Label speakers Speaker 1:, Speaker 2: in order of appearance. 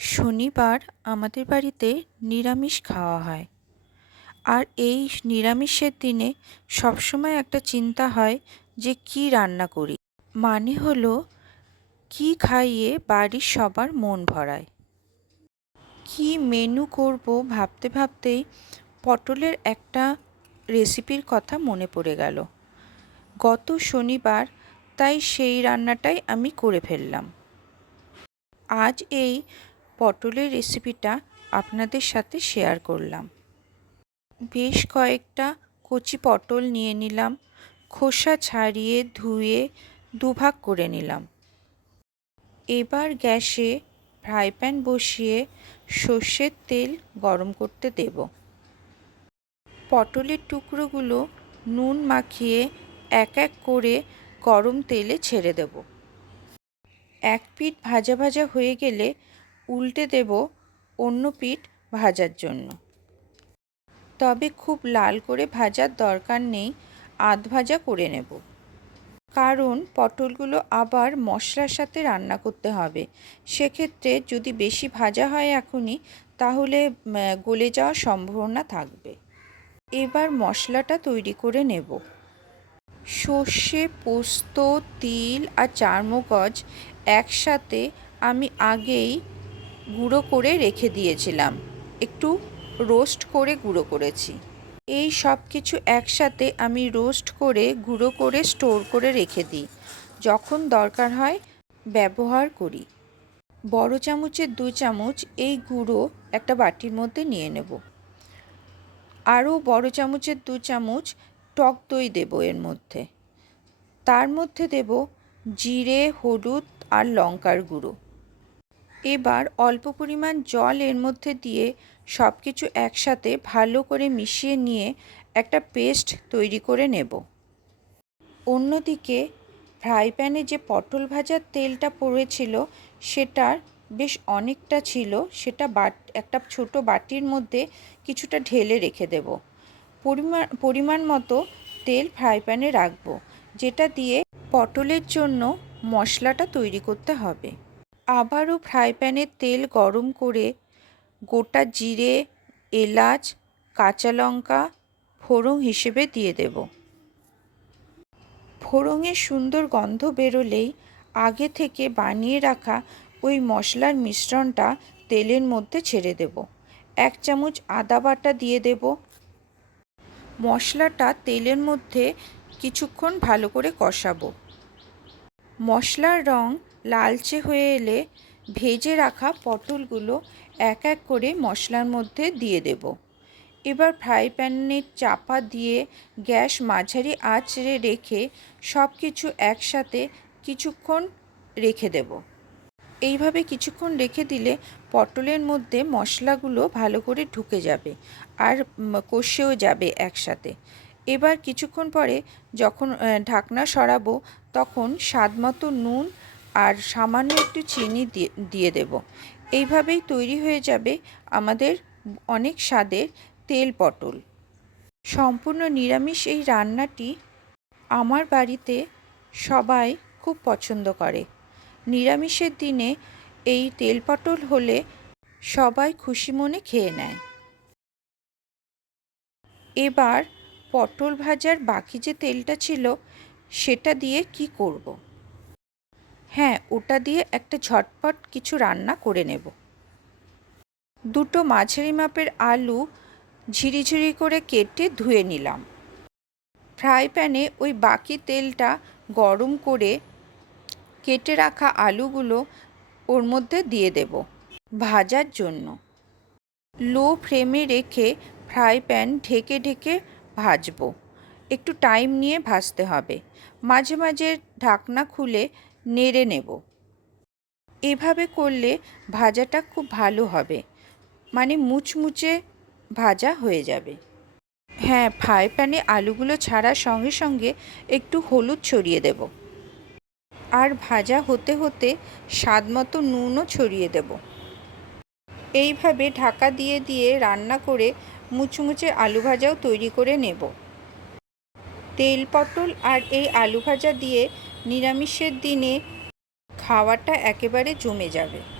Speaker 1: শনিবার আমাদের বাড়িতে নিরামিষ খাওয়া হয়। আর এই নিরামিষের দিনে সবসময় একটা চিন্তা হয় যে কি রান্না করি। মানে হলো, কি খাইয়ে বাড়ির সবার মন ভরায়। কি মেনু করব ভাবতে ভাবতেই পটলের একটা রেসিপির কথা মনে পড়ে গেল। গত শনিবার তাই সেই রান্নাটাই আমি করে ফেললাম। আজ এই পটলের রেসিপিটা আপনাদের সাথে শেয়ার করলাম। বেশ কয়েকটা কচি পটল নিয়ে নিলাম, খোসা ছাড়িয়ে ধুয়ে দুভাগ করে নিলাম। এবার গ্যাসে ফ্রাই প্যান বসিয়ে সর্ষের তেল গরম করতে দেব। পটলের টুকরোগুলো নুন মাখিয়ে এক এক করে গরম তেলে ছেড়ে দেব। এক পিঠ ভাজা ভাজা হয়ে গেলে উল্টে দেব অন্য পিঠ ভাজার জন্য। তবে খুব লাল করে ভাজার দরকার নেই, আধ ভাজা করে নেব। কারণ পটলগুলো আবার মশলার সাথে রান্না করতে হবে। সেক্ষেত্রে যদি বেশি ভাজা হয় এখনই, তাহলে গলে যাওয়ার সম্ভাবনা থাকবে। এবার মশলাটা তৈরি করে নেব। সর্ষে, পোস্ত, তিল আর চারমগজ একসাথে আমি আগেই গুঁড়ো করে রেখে দিয়েছিলাম। একটু রোস্ট করে গুঁড়ো করেছি। এই সব কিছু একসাথে আমি রোস্ট করে, গুঁড়ো করে, স্টোর করে রেখে দিই। যখন দরকার হয়, ব্যবহার করি। বড় চামচের দু চামচ এই গুঁড়ো একটা বাটির মধ্যে নিয়ে নেব। আরও বড় চামচের দু চামচ টক দই দেবো এর মধ্যে। তার মধ্যে দেব জিরে, হলুদ আর লঙ্কার গুঁড়ো। এবার অল্প পরিমাণ জল এর মধ্যে দিয়ে সব কিছু একসাথে ভালো করে মিশিয়ে নিয়ে একটা পেস্ট তৈরি করে নেব। অন্যদিকে ফ্রাই প্যানে যে পটল ভাজার তেলটা পড়েছিল সেটার বেশ অনেকটা ছিল, সেটা বাট, একটা ছোট বাটির মধ্যে কিছুটা ঢেলে রেখে দেব। পরিমাণ পরিমাণ মতো তেল ফ্রাই প্যানে রাখব, যেটা দিয়ে পটলের জন্য মশলাটা তৈরি করতে হবে। আবারও ফ্রাই প্যানে তেল গরম করে গোটা জিরে, এলাচ, কাঁচা লঙ্কা ফোড়ন হিসেবে দিয়ে দেব। ফোড়নের সুন্দর গন্ধ বেরোলেই আগে থেকে বানিয়ে রাখা ওই মশলার মিশ্রণটা তেলের মধ্যে ছেড়ে দেব। এক চামচ আদা বাটা দিয়ে দেব। মশলাটা তেলের মধ্যে কিছুক্ষণ ভালো করে কষাবো। মশলার রং লালচে হয়ে এলে ভেজে রাখা পটলগুলো এক এক করে মশলার মধ্যে দিয়ে দেব। এবার ফ্রাই প্যানের চাপা দিয়ে গ্যাস মাঝারি আঁচড়ে রেখে সব কিছু একসাথে কিছুক্ষণ রেখে দেব। এইভাবে কিছুক্ষণ রেখে দিলে পটলের মধ্যে মশলাগুলো ভালো করে ঢুকে যাবে আর কষেও যাবে একসাথে। এবার কিছুক্ষণ পরে যখন ঢাকনা সরাবো তখন স্বাদ মতো নুন আর সামান্য একটু চিনি দিয়ে দেব। এইভাবেই তৈরি হয়ে যাবে আমাদের অনেক স্বাদের তেল পটল। সম্পূর্ণ নিরামিষ এই রান্নাটি আমার বাড়িতে সবাই খুব পছন্দ করে। নিরামিষের দিনে এই তেল পটল হলে সবাই খুশি মনে খেয়ে নেয়। এবার পটল ভাজার বাকি যে তেলটা ছিল সেটা দিয়ে কি করব। হ্যাঁ ওটা দিয়ে একটা ঝটপট কিছু রান্না করে নেব। দুটো মাঝারি মাপের আলু ঝিরিঝিরি করে কেটে ধুয়ে নিলাম। ফ্রাই প্যানে ওই বাকি তেলটা গরম করে কেটে রাখা আলুগুলো ওর মধ্যে দিয়ে দেব ভাজার জন্য। লো ফ্লেমে রেখে ফ্রাই প্যান ঢেকে ঢেকে ভাজবো। একটু টাইম নিয়ে ভাজতে হবে। মাঝে মাঝে ঢাকনা খুলে নেড়ে নেব। এভাবে করলে ভাজাটা খুব ভালো হবে। মানে মুচমুচে ভাজা হয়ে যাবে। হ্যাঁ ফ্রাই প্যানে আলুগুলো ছাড়ার সঙ্গে সঙ্গে একটু হলুদ ছড়িয়ে দেব। আর ভাজা হতে হতে স্বাদ মতো নুনও ছড়িয়ে দেব। এইভাবে ঢাকা দিয়ে দিয়ে রান্না করে মুচমুচে আলু ভাজাও তৈরি করে নেব। তেল পটল আর এই আলু ভাজা দিয়ে নিরামিষের দিনে খাওয়াটা একেবারে জমে যাবে।